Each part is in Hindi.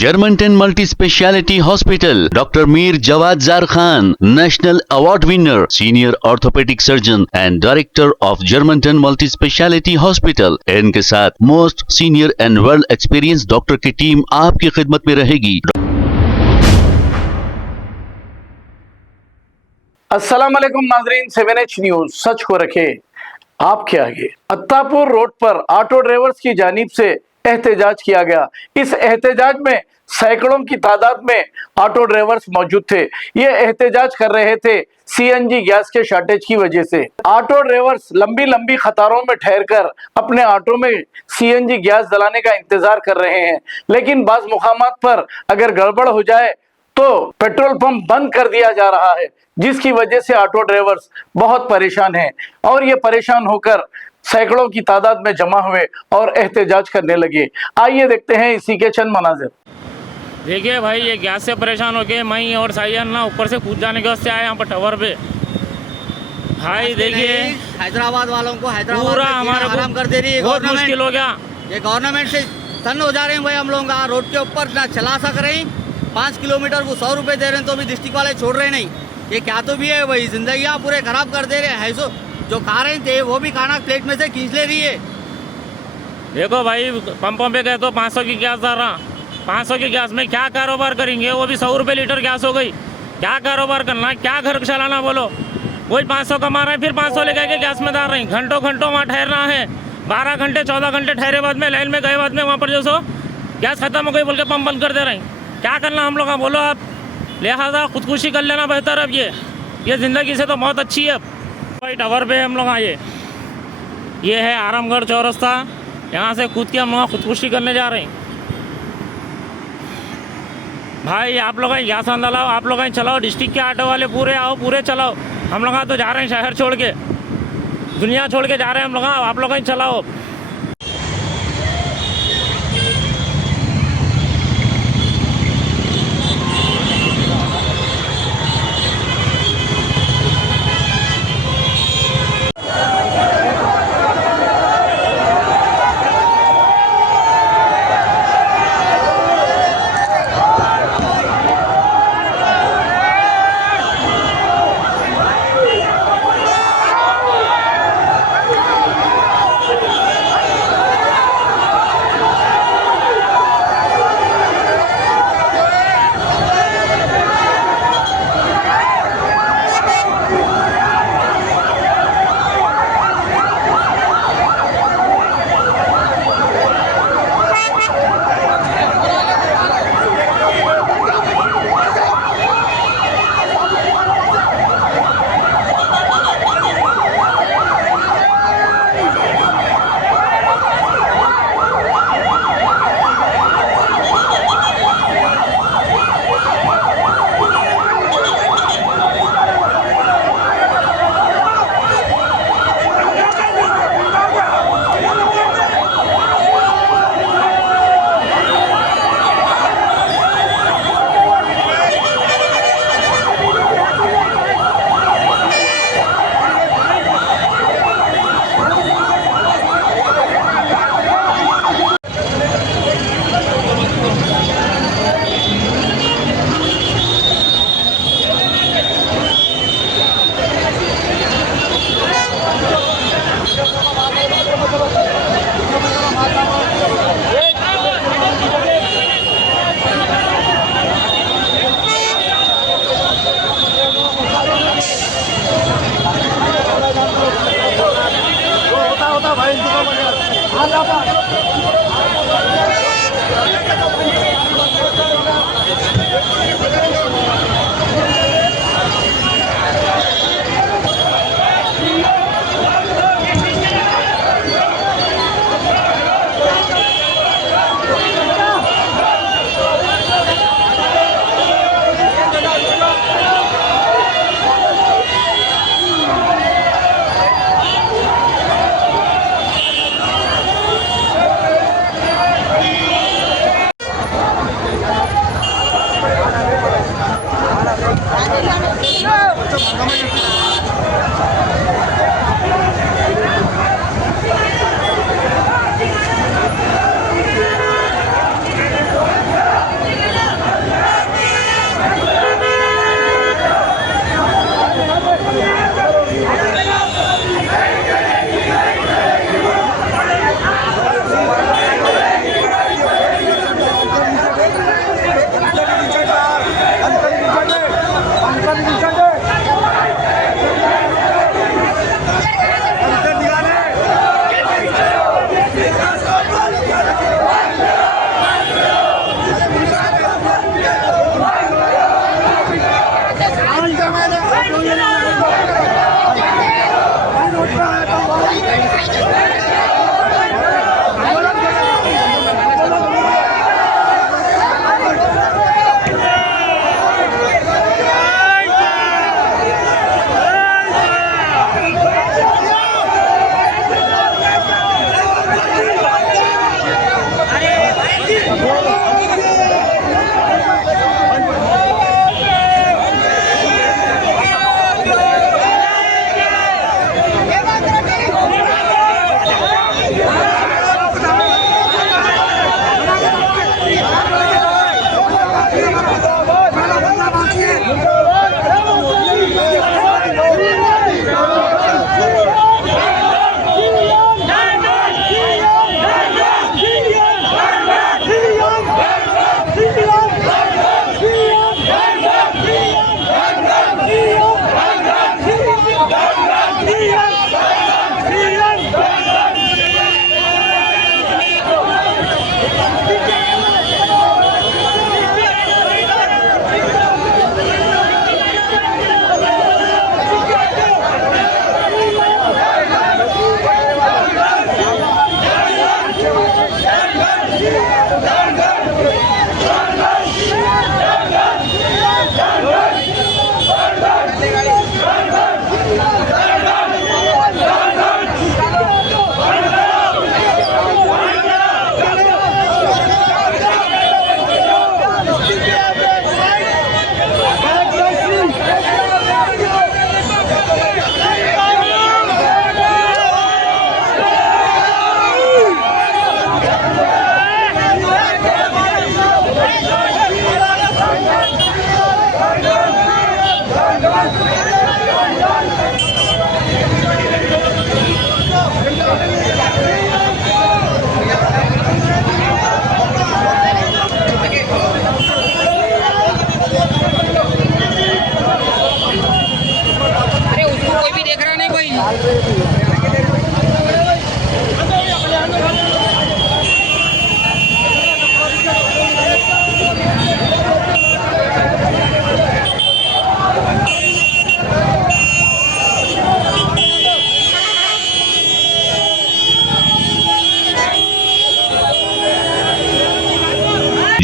Germanton multi speciality hospital, doctor Mir Jawad jar Khan, national award winner, senior orthopaedic surgeon and director of Germanton multi speciality hospital. इनके साथ most senior and well experience doctor की टीम आपकी खिदमत में रहेगी। अस्सलाम वालेकुम नाजरीन, 7H न्यूज सच को रखे आपके आगे। अत्तापुर रोड पर ऑटो ड्राइवर्स की जानिब से एहतजाज किया गया। इस एहतजाज में सैकड़ों की तादाद में ऑटो ड्राइवर्स मौजूद थे। ये एहतजाज कर रहे थे CNG गैस के शॉर्टेज की वजह से। ऑटो ड्राइवर्स लंबी लंबी कतारों में ठहरकर अपने ऑटो में CNG गैस डलाने का इंतजार कर रहे हैं, लेकिन बाज़ मुकामात पर अगर गड़बड़ हो जाए तो पेट्रोल पंप बंद कर दिया जा रहा है, जिसकी वजह से ऑटो ड्राइवर्स बहुत परेशान हैं और ये परेशान होकर सैकड़ों की तादाद में जमा हुए और एहतजाज करने लगे। आइए देखते हैं इसी के चंद मनाजिर। देखिए भाई, ये गैस से परेशान होके मैं और साइयन ना ऊपर से कूद जाने के वास्ते आए यहाँ पर टावर पे। भाई देखिए, हैदराबाद वालों को हैदराबाद पूरा हमारे आराम कर दे रही है। बहुत मुश्किल हो गया। ये गवर्नमेंट से तंग हो जा रहे हैं भाई। हम लोग रोड के ऊपर ना चला सक रहे हैं। 5 किलोमीटर को 100 रुपये दे रहे हैं तो भी डिस्ट्रिक्ट वाले छोड़ रहे नहीं। ये क्या तो भी है भाई, जिंदगियाँ पूरे खराब कर दे रहे हैं। सो जो खा रहे थे वो भी खाना प्लेट में से खींच ले रही है। देखो भाई, पंपों पे गए तो 500 की गैस डाल रहा। 500 की गैस में क्या कारोबार करेंगे? वो भी 100 रुपये लीटर गैस हो गई। क्या कारोबार करना, क्या घर चलाना बोलो? वही 500 कमा रहे हैं, फिर 500 लेकर के गैस में डाल रहे हैं। घंटों घंटों वहाँ ठहरना है। 12 घंटे 14 घंटे ठहरे बाद में लाइन में गए बाद में वहाँ पर जो सो गैस खत्म हो गई बोल के पंप बंद कर दे रहे हैं। क्या करना हम लोग का बोलो आप? लिहाजा खुदकुशी कर लेना बेहतर। अब ये ज़िंदगी से तो बहुत अच्छी है। अब भाई टावर पे हम लोग आए, ये है आरामगढ़ चौरस्ता। यहाँ से कूद के हम लोग खुदकुशी करने जा रहे हैं। भाई आप लोग गैस अंदर लाओ, आप लोग चलाओ। डिस्ट्रिक्ट के ऑटो वाले पूरे आओ, पूरे चलाओ। हम लोग तो जा रहे हैं शहर छोड़ के, दुनिया छोड़ के जा रहे हैं हम लोग। आप लोग चलाओ।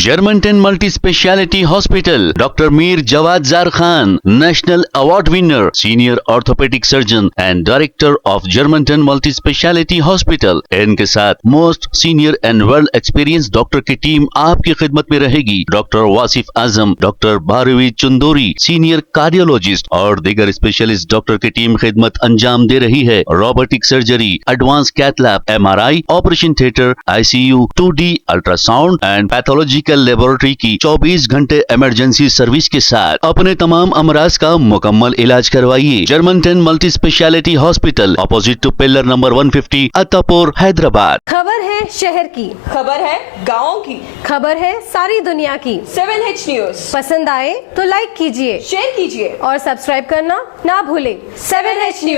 Germanton multi speciality hospital, doctor Mir Jawad jar Khan, national award winner, senior orthopaedic surgeon and director of Germanton multi speciality hospital. इनके साथ most senior and world experience doctor की टीम आपकी खिदमत में रहेगी। डॉक्टर वासिफ आजम, doctor Bharvi Chandori, senior cardiologist और दीगर स्पेशलिस्ट डॉक्टर की टीम खिदमत अंजाम दे रही है। Robotic surgery, advance cath lab, MRI, operation theatre, ICU, 2D ultrasound and pathological laboratory की 24 घंटे इमरजेंसी सर्विस के साथ अपने तमाम अमराज का मुकम्मल इलाज करवाइए। Germanton multi speciality hospital, opposite to pillar number 150, Attapur, Hyderabad. खबर है शहर की, खबर है गाँव की, खबर है सारी दुनिया की। 7H न्यूज पसंद आए तो लाइक कीजिए, शेयर कीजिए और सब्सक्राइब करना ना भूलें। 7H news.